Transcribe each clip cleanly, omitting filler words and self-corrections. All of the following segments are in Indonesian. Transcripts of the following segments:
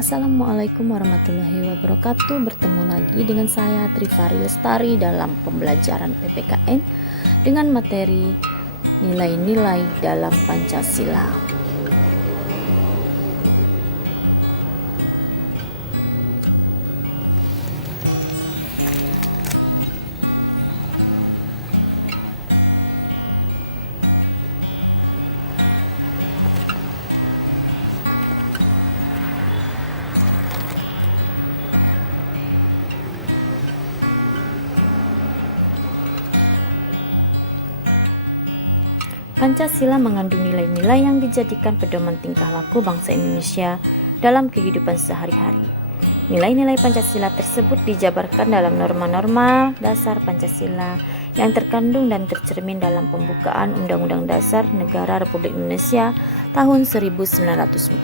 Assalamualaikum warahmatullahi wabarakatuh. Bertemu lagi dengan saya Trifari Lestari dalam pembelajaran PPKN dengan materi nilai-nilai dalam Pancasila. Pancasila mengandung nilai-nilai yang dijadikan pedoman tingkah laku bangsa Indonesia dalam kehidupan sehari-hari. Nilai-nilai Pancasila tersebut dijabarkan dalam norma-norma dasar Pancasila yang terkandung dan tercermin dalam pembukaan Undang-Undang Dasar Negara Republik Indonesia tahun 1945.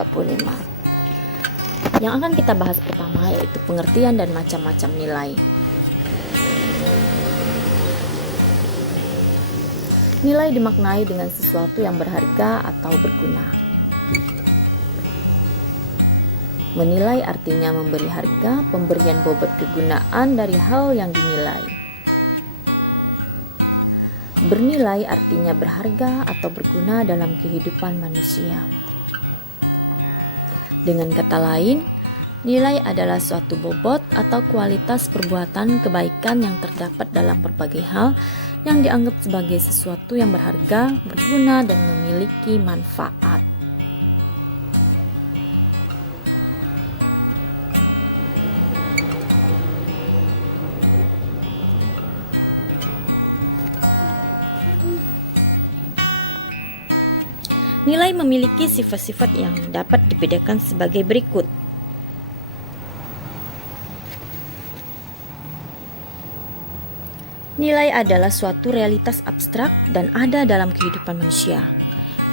Yang akan kita bahas pertama yaitu pengertian dan macam-macam nilai. Nilai dimaknai dengan sesuatu yang berharga atau berguna. Menilai artinya memberi harga, pemberian bobot kegunaan dari hal yang dinilai. Bernilai artinya berharga atau berguna dalam kehidupan manusia. Dengan kata lain, nilai adalah suatu bobot atau kualitas perbuatan kebaikan yang terdapat dalam berbagai hal yang dianggap sebagai sesuatu yang berharga, berguna, dan memiliki manfaat. Nilai memiliki sifat-sifat yang dapat dibedakan sebagai berikut. Nilai adalah suatu realitas abstrak dan ada dalam kehidupan manusia.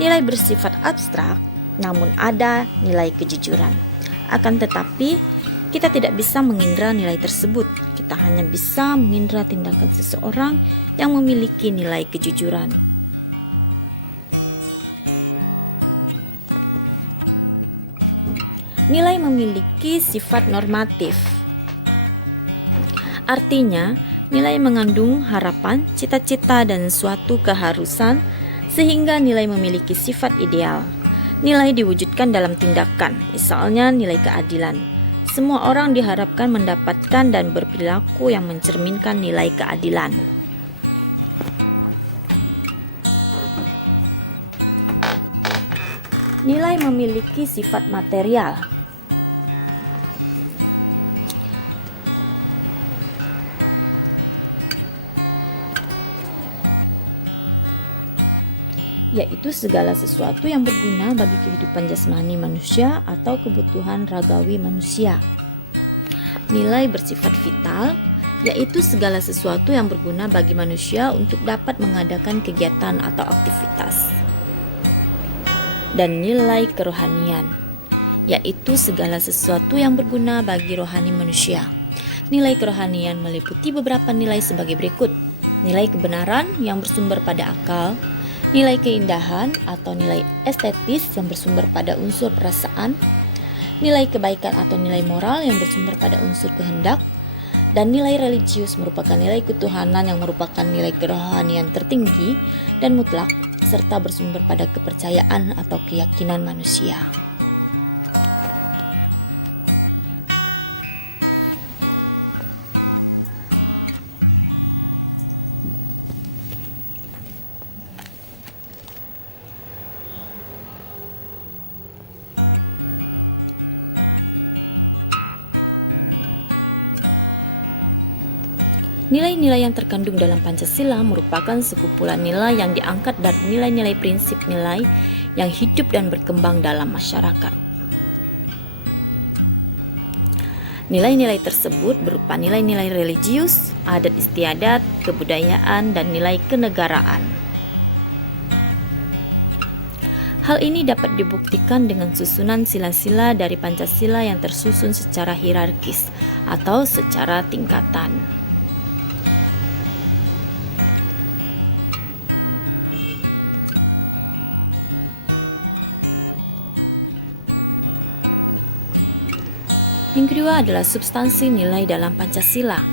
Nilai bersifat abstrak, namun ada nilai kejujuran. Akan tetapi, kita tidak bisa mengindra nilai tersebut. Kita hanya bisa mengindra tindakan seseorang yang memiliki nilai kejujuran. Nilai memiliki sifat normatif. Artinya, nilai mengandung harapan, cita-cita, dan suatu keharusan, sehingga nilai memiliki sifat ideal. Nilai diwujudkan dalam tindakan, misalnya nilai keadilan. Semua orang diharapkan mendapatkan dan berperilaku yang mencerminkan nilai keadilan. Nilai memiliki sifat material. Yaitu segala sesuatu yang berguna bagi kehidupan jasmani manusia atau kebutuhan ragawi manusia. Nilai bersifat vital, yaitu segala sesuatu yang berguna bagi manusia untuk dapat mengadakan kegiatan atau aktivitas. Dan nilai kerohanian, yaitu segala sesuatu yang berguna bagi rohani manusia. Nilai kerohanian meliputi beberapa nilai sebagai berikut. Nilai kebenaran yang bersumber pada akal, nilai keindahan atau nilai estetis yang bersumber pada unsur perasaan, nilai kebaikan atau nilai moral yang bersumber pada unsur kehendak, dan nilai religius merupakan nilai ketuhanan yang merupakan nilai kerohanian tertinggi dan mutlak, serta bersumber pada kepercayaan atau keyakinan manusia. Nilai-nilai yang terkandung dalam Pancasila merupakan sekumpulan nilai yang diangkat dari nilai-nilai prinsip nilai yang hidup dan berkembang dalam masyarakat. Nilai-nilai tersebut berupa nilai-nilai religius, adat istiadat, kebudayaan, dan nilai kenegaraan. Hal ini dapat dibuktikan dengan susunan sila-sila dari Pancasila yang tersusun secara hierarkis atau secara tingkatan. Yang kedua adalah substansi nilai dalam Pancasila.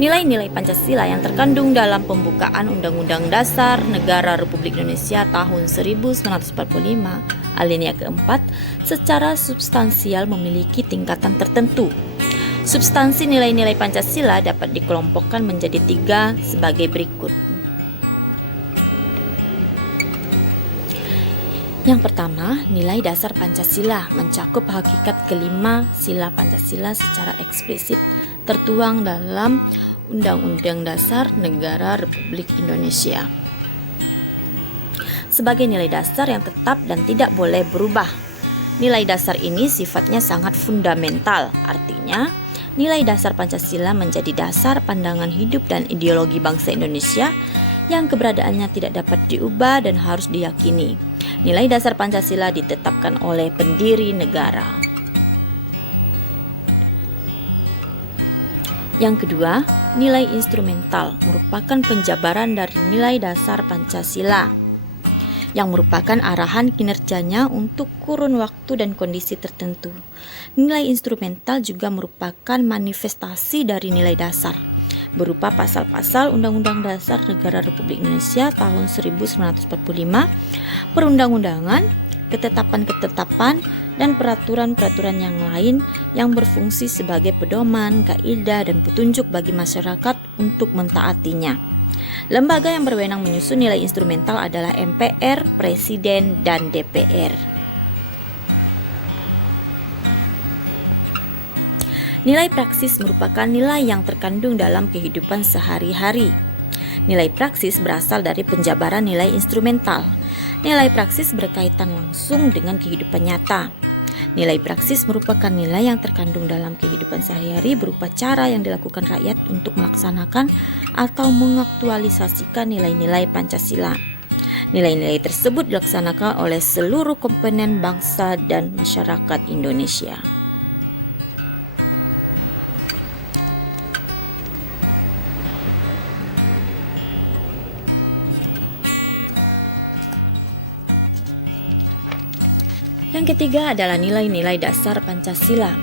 Nilai-nilai Pancasila yang terkandung dalam pembukaan Undang-Undang Dasar Negara Republik Indonesia tahun 1945 alinea keempat secara substansial memiliki tingkatan tertentu. Substansi nilai-nilai Pancasila dapat dikelompokkan menjadi 3 sebagai berikut. Yang pertama, nilai dasar Pancasila mencakup hakikat kelima sila Pancasila secara eksplisit tertuang dalam Undang-Undang Dasar Negara Republik Indonesia sebagai nilai dasar yang tetap dan tidak boleh berubah. Nilai dasar ini sifatnya sangat fundamental, artinya nilai dasar Pancasila menjadi dasar pandangan hidup dan ideologi bangsa Indonesia yang keberadaannya tidak dapat diubah dan harus diyakini. Nilai dasar Pancasila ditetapkan oleh pendiri negara. Yang kedua, nilai instrumental merupakan penjabaran dari nilai dasar Pancasila yang merupakan arahan kinerjanya untuk kurun waktu dan kondisi tertentu. Nilai instrumental juga merupakan manifestasi dari nilai dasar, berupa pasal-pasal Undang-Undang Dasar Negara Republik Indonesia tahun 1945, perundang-undangan, ketetapan-ketetapan, dan peraturan-peraturan yang lain yang berfungsi sebagai pedoman, kaidah, dan petunjuk bagi masyarakat untuk mentaatinya. Lembaga yang berwenang menyusun nilai instrumental adalah MPR, Presiden, dan DPR. Nilai praksis merupakan nilai yang terkandung dalam kehidupan sehari-hari. Nilai praksis berasal dari penjabaran nilai instrumental. Nilai praksis berkaitan langsung dengan kehidupan nyata. Nilai praksis merupakan nilai yang terkandung dalam kehidupan sehari-hari berupa cara yang dilakukan rakyat untuk melaksanakan atau mengaktualisasikan nilai-nilai Pancasila. Nilai-nilai tersebut dilaksanakan oleh seluruh komponen bangsa dan masyarakat Indonesia. Yang ketiga adalah nilai-nilai dasar Pancasila.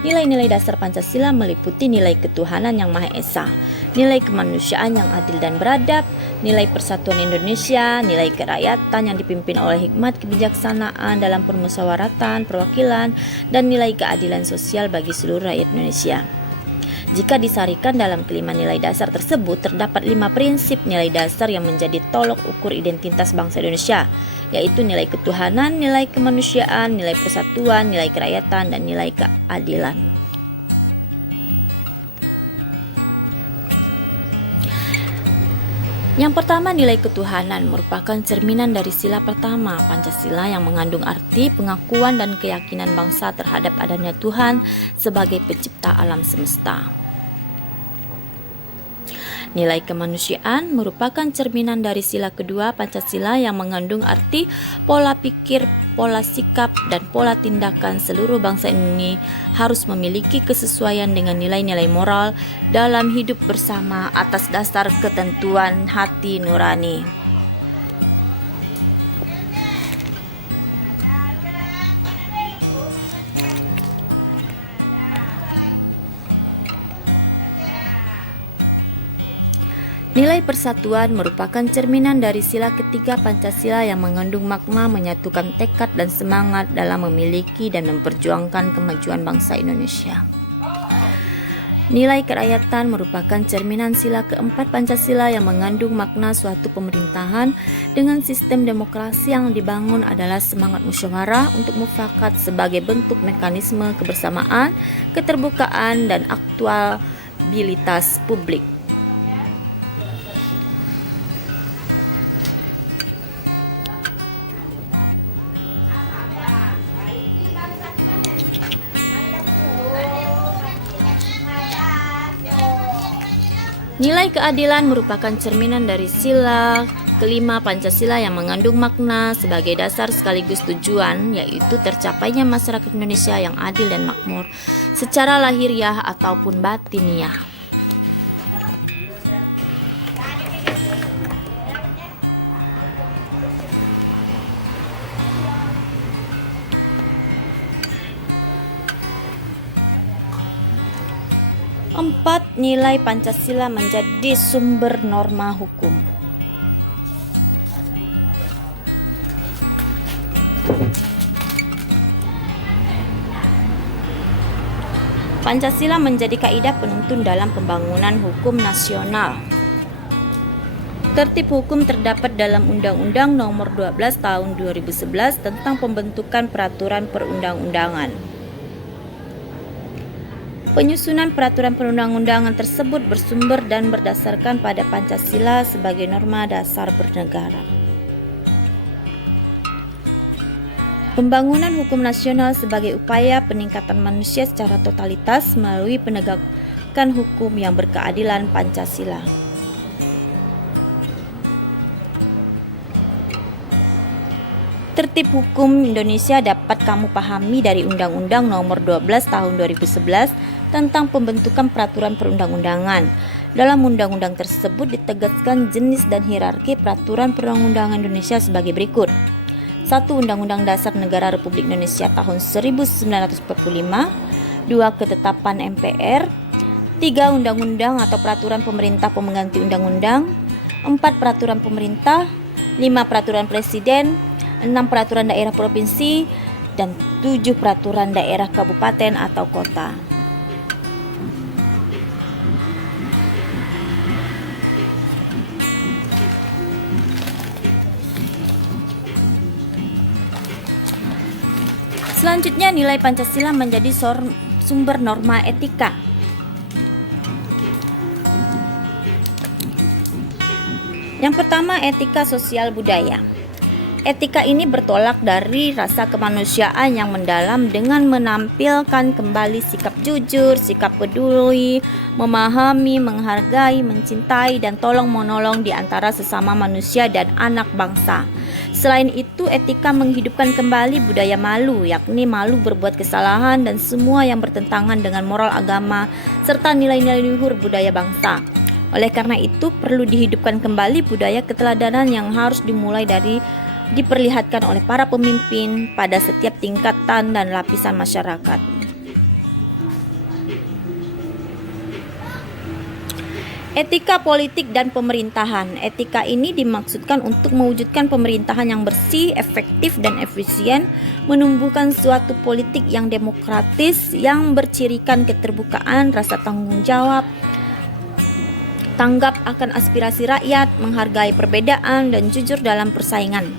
Nilai-nilai dasar Pancasila meliputi nilai ketuhanan yang Maha Esa, nilai kemanusiaan yang adil dan beradab, nilai persatuan Indonesia, nilai kerakyatan yang dipimpin oleh hikmat kebijaksanaan dalam permusyawaratan, perwakilan, dan nilai keadilan sosial bagi seluruh rakyat Indonesia. Jika disarikan dalam kelima nilai dasar tersebut, terdapat 5 prinsip nilai dasar yang menjadi tolok ukur identitas bangsa Indonesia, yaitu nilai ketuhanan, nilai kemanusiaan, nilai persatuan, nilai kerakyatan, dan nilai keadilan. Yang pertama, nilai ketuhanan merupakan cerminan dari sila pertama Pancasila yang mengandung arti pengakuan dan keyakinan bangsa terhadap adanya Tuhan sebagai pencipta alam semesta. Nilai kemanusiaan merupakan cerminan dari sila kedua Pancasila yang mengandung arti pola pikir, pola sikap, dan pola tindakan seluruh bangsa ini harus memiliki kesesuaian dengan nilai-nilai moral dalam hidup bersama atas dasar ketentuan hati nurani. Nilai persatuan merupakan cerminan dari sila ketiga Pancasila yang mengandung makna menyatukan tekad dan semangat dalam memiliki dan memperjuangkan kemajuan bangsa Indonesia. Nilai kerakyatan merupakan cerminan sila keempat Pancasila yang mengandung makna suatu pemerintahan dengan sistem demokrasi yang dibangun adalah semangat musyawarah untuk mufakat sebagai bentuk mekanisme kebersamaan, keterbukaan, dan aktualitas publik. Nilai keadilan merupakan cerminan dari sila kelima Pancasila yang mengandung makna sebagai dasar sekaligus tujuan, yaitu tercapainya masyarakat Indonesia yang adil dan makmur secara lahiriah ataupun batiniah. 4. Nilai Pancasila menjadi sumber norma hukum. Pancasila menjadi kaidah penuntun dalam pembangunan hukum nasional. Tertib hukum terdapat dalam Undang-Undang Nomor 12 Tahun 2011 tentang pembentukan peraturan perundang-undangan. Penyusunan peraturan perundang-undangan tersebut bersumber dan berdasarkan pada Pancasila sebagai norma dasar bernegara. Pembangunan hukum nasional sebagai upaya peningkatan manusia secara totalitas melalui penegakan hukum yang berkeadilan Pancasila. Tertib hukum Indonesia dapat kamu pahami dari Undang-Undang Nomor 12 Tahun 2011 tentang pembentukan peraturan perundang-undangan. Dalam undang-undang tersebut ditegaskan jenis dan hierarki peraturan perundang-undangan Indonesia sebagai berikut. 1. Undang-Undang Dasar Negara Republik Indonesia tahun 1945. 2. Ketetapan MPR. 3. Undang-undang atau peraturan pemerintah pengganti undang-undang. 4. Peraturan pemerintah. 5. Peraturan presiden. 6. Peraturan daerah provinsi, dan 7. Peraturan daerah kabupaten atau kota. Selanjutnya, nilai Pancasila menjadi sumber norma etika. Yang pertama, etika sosial budaya. Etika ini bertolak dari rasa kemanusiaan yang mendalam dengan menampilkan kembali sikap jujur, sikap peduli, memahami, menghargai, mencintai, dan tolong-menolong di antara sesama manusia dan anak bangsa. Selain itu, etika menghidupkan kembali budaya malu, yakni malu berbuat kesalahan dan semua yang bertentangan dengan moral agama serta nilai-nilai luhur budaya bangsa. Oleh karena itu, perlu dihidupkan kembali budaya keteladanan yang harus dimulai dari diperlihatkan oleh para pemimpin pada setiap tingkatan dan lapisan masyarakat. Etika politik dan pemerintahan. Etika ini dimaksudkan untuk mewujudkan pemerintahan yang bersih, efektif, dan efisien, menumbuhkan suatu politik yang demokratis, yang bercirikan keterbukaan, rasa tanggung jawab, tanggap akan aspirasi rakyat, menghargai perbedaan, dan jujur dalam persaingan.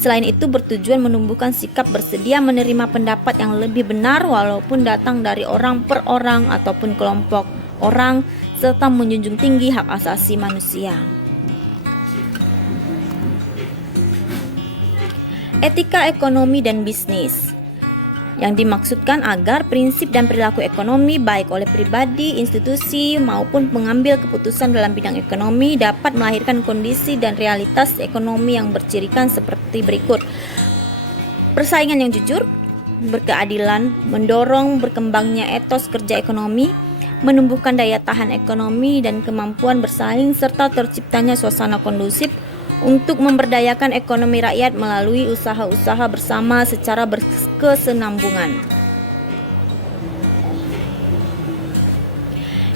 Selain itu, bertujuan menumbuhkan sikap bersedia menerima pendapat yang lebih benar walaupun datang dari orang per orang ataupun kelompok orang, serta menjunjung tinggi hak asasi manusia. Etika ekonomi dan bisnis, yang dimaksudkan agar prinsip dan perilaku ekonomi baik oleh pribadi, institusi maupun pengambil keputusan dalam bidang ekonomi dapat melahirkan kondisi dan realitas ekonomi yang bercirikan seperti berikut. Persaingan yang jujur, berkeadilan, mendorong berkembangnya etos kerja ekonomi, menumbuhkan daya tahan ekonomi dan kemampuan bersaing, serta terciptanya suasana kondusif untuk memberdayakan ekonomi rakyat melalui usaha-usaha bersama secara berkesinambungan.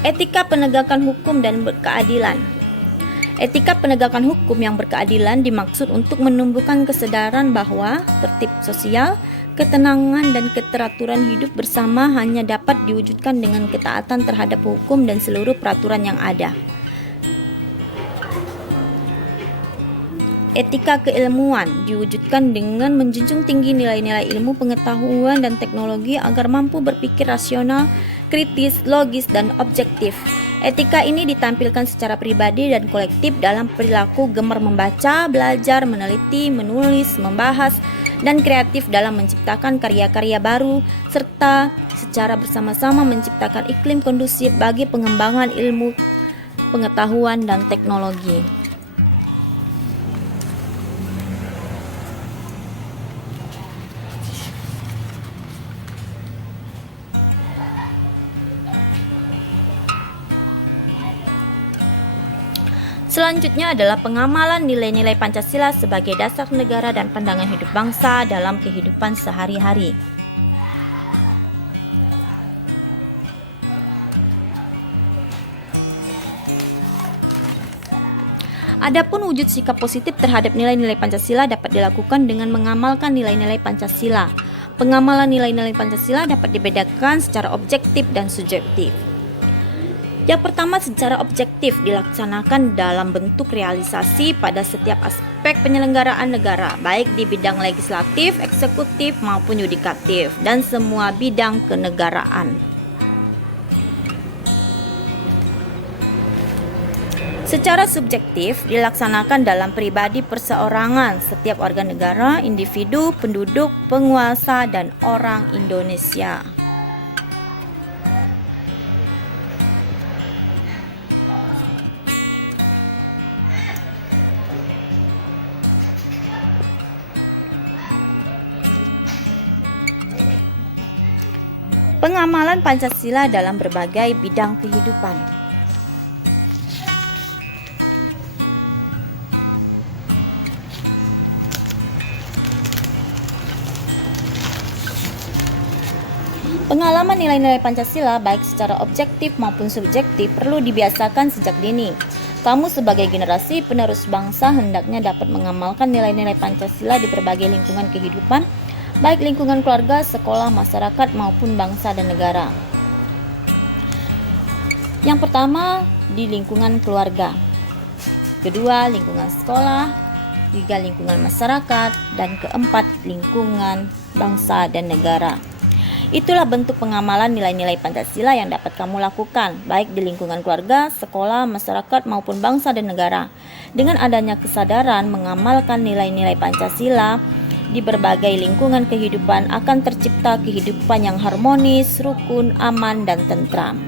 Etika penegakan hukum dan keadilan. Etika penegakan hukum yang berkeadilan dimaksud untuk menumbuhkan kesadaran bahwa tertib sosial, ketenangan, dan keteraturan hidup bersama hanya dapat diwujudkan dengan ketaatan terhadap hukum dan seluruh peraturan yang ada. Etika keilmuan diwujudkan dengan menjunjung tinggi nilai-nilai ilmu, pengetahuan, dan teknologi agar mampu berpikir rasional, kritis, logis, dan objektif. Etika ini ditampilkan secara pribadi dan kolektif dalam perilaku gemar membaca, belajar, meneliti, menulis, membahas, dan kreatif dalam menciptakan karya-karya baru, serta secara bersama-sama menciptakan iklim kondusif bagi pengembangan ilmu, pengetahuan, dan teknologi. Selanjutnya adalah pengamalan nilai-nilai Pancasila sebagai dasar negara dan pandangan hidup bangsa dalam kehidupan sehari-hari. Adapun wujud sikap positif terhadap nilai-nilai Pancasila dapat dilakukan dengan mengamalkan nilai-nilai Pancasila. Pengamalan nilai-nilai Pancasila dapat dibedakan secara objektif dan subjektif. Yang pertama, secara objektif dilaksanakan dalam bentuk realisasi pada setiap aspek penyelenggaraan negara, baik di bidang legislatif, eksekutif, maupun yudikatif, dan semua bidang kenegaraan. Secara subjektif dilaksanakan dalam pribadi perseorangan, setiap warga negara, individu, penduduk, penguasa, dan orang Indonesia. Pengamalan Pancasila dalam berbagai bidang kehidupan. Pengalaman nilai-nilai Pancasila baik secara objektif maupun subjektif perlu dibiasakan sejak dini. Kamu sebagai generasi penerus bangsa hendaknya dapat mengamalkan nilai-nilai Pancasila di berbagai lingkungan kehidupan, baik lingkungan keluarga, sekolah, masyarakat, maupun bangsa dan negara. Yang pertama, di lingkungan keluarga. Kedua, lingkungan sekolah. Tiga, lingkungan masyarakat. Dan keempat, lingkungan bangsa dan negara. Itulah bentuk pengamalan nilai-nilai Pancasila yang dapat kamu lakukan, baik di lingkungan keluarga, sekolah, masyarakat, maupun bangsa dan negara. Dengan adanya kesadaran mengamalkan nilai-nilai Pancasila di berbagai lingkungan kehidupan, akan tercipta kehidupan yang harmonis, rukun, aman, dan tentram.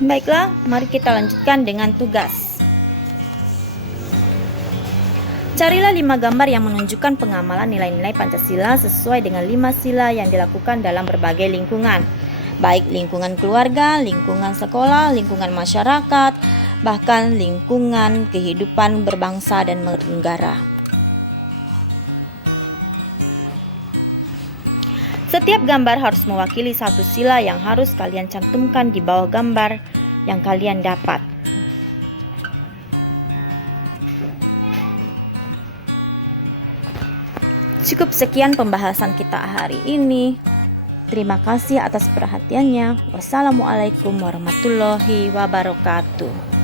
Baiklah, mari kita lanjutkan dengan tugas. Carilah 5 gambar yang menunjukkan pengamalan nilai-nilai Pancasila sesuai dengan 5 sila yang dilakukan dalam berbagai lingkungan, baik lingkungan keluarga, lingkungan sekolah, lingkungan masyarakat, bahkan lingkungan kehidupan berbangsa dan bernegara. Setiap gambar harus mewakili satu sila yang harus kalian cantumkan di bawah gambar yang kalian dapat. Cukup sekian pembahasan kita hari ini. Terima kasih atas perhatiannya. Wassalamualaikum warahmatullahi wabarakatuh.